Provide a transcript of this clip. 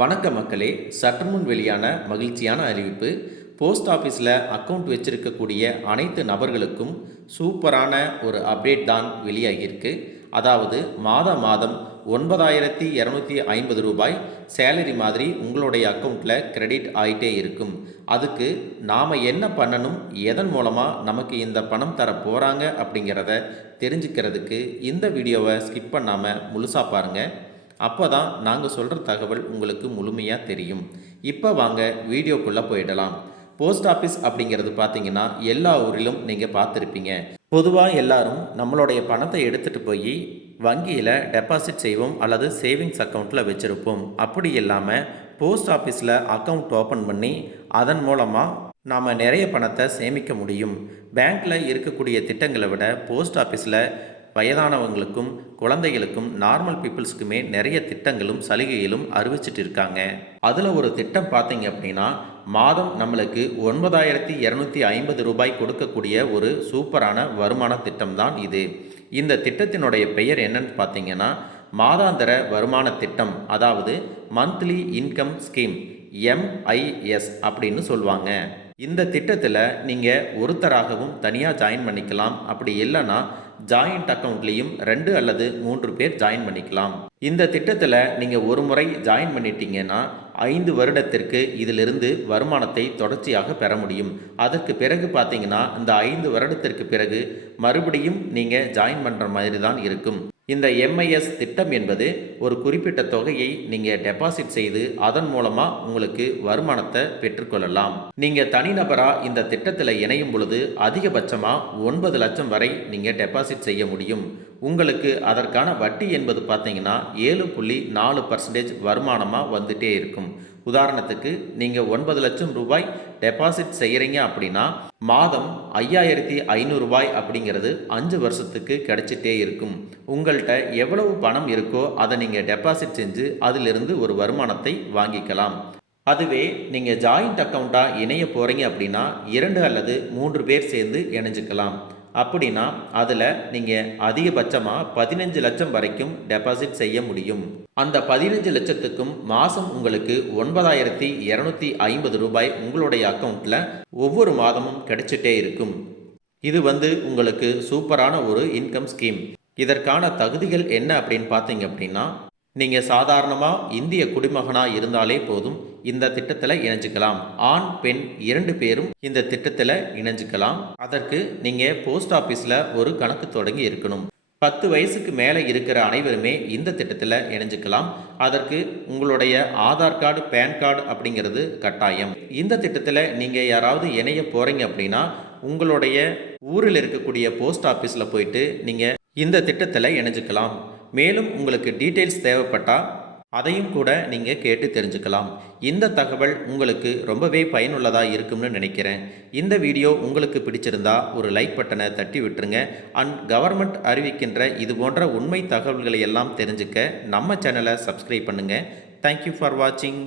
வணக்க மக்களே, சற்றுமுன் வெளியான மகிழ்ச்சியான அறிவிப்பு. போஸ்ட் ஆஃபீஸில் அக்கவுண்ட் வச்சிருக்கக்கூடிய அனைத்து நபர்களுக்கும் சூப்பரான ஒரு அப்டேட் தான் வெளியாகியிருக்கு. அதாவது மாதம் 9,250 ரூபாய் சேலரி மாதிரி உங்களுடைய அக்கௌண்ட்டில் கிரெடிட் ஆகிட்டே இருக்கும். அதுக்கு நாம் என்ன பண்ணணும், எதன் மூலமாக நமக்கு இந்த பணம் தர போகிறாங்க அப்படிங்கிறத தெரிஞ்சுக்கிறதுக்கு இந்த வீடியோவை ஸ்கிப் பண்ணாமல் முழுசாக பாருங்கள். அப்போ தான் நாங்கள் சொல்கிற தகவல் உங்களுக்கு முழுமையாக தெரியும். இப்போ வாங்க வீடியோக்குள்ளே போயிடலாம். போஸ்ட் ஆஃபீஸ் அப்படிங்கிறது பார்த்தீங்கன்னா எல்லா ஊரிலும் நீங்கள் பார்த்துருப்பீங்க. பொதுவாக எல்லாரும் நம்மளுடைய பணத்தை எடுத்துகிட்டு போய் வங்கியில் டெபாசிட் செய்வோம் அல்லது சேவிங்ஸ் அக்கௌண்ட்டில் வச்சுருப்போம். அப்படி இல்லாமல் போஸ்ட் ஆஃபீஸில் அக்கௌண்ட் ஓப்பன் பண்ணி அதன் மூலமாக நாம் நிறைய பணத்தை சேமிக்க முடியும். பேங்க்கில் இருக்கக்கூடிய திட்டங்களை விட போஸ்ட் ஆஃபீஸில் வயதானவங்களுக்கும் குழந்தைகளுக்கும் நார்மல் பீப்புள்ஸுக்குமே நிறைய திட்டங்களும் சலுகைகளும் அறிவிச்சிட்டு இருக்காங்க. அதில் ஒரு திட்டம் பார்த்தீங்க அப்படின்னா மாதம் நம்மளுக்கு 9,250 ரூபாய் கொடுக்கக்கூடிய ஒரு சூப்பரான வருமான திட்டம் தான் இது. இந்த திட்டத்தினுடைய பெயர் என்னன்னு பார்த்தீங்கன்னா மாதாந்திர வருமான திட்டம், அதாவது மந்த்லி இன்கம் ஸ்கீம், MIS அப்படின்னு சொல்லுவாங்க. இந்த திட்டத்தில் நீங்கள் ஒருத்தராகவும் தனியாக ஜாயின் பண்ணிக்கலாம். அப்படி இல்லைன்னா ஜாயிண்ட் அக்கௌண்ட்லேயும் 2 அல்லது 3 பேர் ஜாயின் பண்ணிக்கலாம். இந்த திட்டத்தில் நீங்கள் ஒரு முறை ஜாயின் பண்ணிட்டீங்கன்னா 5 வருடத்திற்கு இதிலிருந்து வருமானத்தை தொடர்ச்சியாக பெற முடியும். அதற்கு பிறகு பார்த்தீங்கன்னா இந்த 5 வருடத்திற்கு பிறகு மறுபடியும் நீங்கள் ஜாயின் பண்ணுற மாதிரி தான் இருக்கும். இந்த MIS திட்டம் என்பது ஒரு குறிப்பிட்ட தொகையை நீங்கள் டெபாசிட் செய்து அதன் மூலமாக உங்களுக்கு வருமானத்தை பெற்றுக்கொள்ளலாம். நீங்கள் தனிநபராக இந்த திட்டத்தில் இணையும் பொழுது அதிகபட்சமாக 9 லட்சம் வரை நீங்கள் டெபாசிட் செய்ய முடியும். உங்களுக்கு அதற்கான வட்டி என்பது பார்த்தீங்கன்னா 7.4% வருமானமாக வந்துட்டே இருக்கும். உதாரணத்துக்கு நீங்கள் 9 லட்சம் ரூபாய் டெபாசிட் செய்கிறீங்க அப்படின்னா மாதம் 5,500 ரூபாய் அப்படிங்கிறது 5 வருஷத்துக்கு கிடைச்சிட்டே இருக்கும். உங்கள்கிட்ட எவ்வளவு பணம் இருக்கோ அதை நீங்கள் டெபாசிட் செஞ்சு அதிலிருந்து ஒரு வருமானத்தை வாங்கிக்கலாம். அதுவே நீங்கள் ஜாயிண்ட் அக்கௌண்ட்டாக இணைய போகிறீங்க அப்படின்னா 2 அல்லது 3 பேர் சேர்ந்து இணைஞ்சிக்கலாம். அப்படின்னா அதில் நீங்கள் அதிகபட்சமாக 15 லட்சம் வரைக்கும் டெபாசிட் செய்ய முடியும். அந்த 15 லட்சத்துக்கும் மாதம் உங்களுக்கு 9,250 ரூபாய் உங்களுடைய அக்கௌண்ட்டில் ஒவ்வொரு மாதமும் கிடைச்சிட்டே இருக்கும். இது உங்களுக்கு சூப்பரான ஒரு இன்கம் ஸ்கீம். இதற்கான தகுதிகள் என்ன அப்படின்னு பார்த்தீங்க அப்படின்னா நீங்கள் சாதாரணமாக இந்திய குடிமகனாக இருந்தாலே போதும் இந்த திட்டத்தில் இணைஞ்சிக்கலாம். ஆண் பெண் 2 பேரும் இந்த திட்டத்தில் இணைஞ்சிக்கலாம். அதற்கு நீங்கள் போஸ்ட் ஆஃபீஸில் ஒரு கணக்கு தொடங்கி இருக்கணும். 10 வயசுக்கு மேலே இருக்கிற அனைவருமே இந்த திட்டத்தில் இணைஞ்சிக்கலாம். அதற்கு உங்களுடைய ஆதார் கார்டு, பேன் கார்டு அப்படிங்கிறது கட்டாயம். இந்த திட்டத்தில் நீங்கள் யாராவது இணைய போகிறீங்க அப்படின்னா உங்களுடைய ஊரில் இருக்கக்கூடிய போஸ்ட் ஆஃபீஸில் போயிட்டு நீங்கள் இந்த திட்டத்தில் இணைஞ்சிக்கலாம். மேலும் உங்களுக்கு டீட்டெயில்ஸ் தேவைப்பட்டால் அதையும் கூட நீங்கள் கேட்டு தெரிஞ்சுக்கலாம். இந்த தகவல் உங்களுக்கு ரொம்பவே பயனுள்ளதாக இருக்கும்னு நினைக்கிறேன். இந்த வீடியோ உங்களுக்கு பிடிச்சிருந்தா ஒரு லைக் பட்டனை தட்டி விட்டுருங்க. அண்ட் கவர்மெண்ட் அறிவிக்கின்ற இது போன்ற உண்மை தகவல்களை எல்லாம் தெரிஞ்சுக்க நம்ம சேனலை சப்ஸ்கிரைப் பண்ணுங்கள். தேங்க்யூ ஃபார் வாட்சிங்.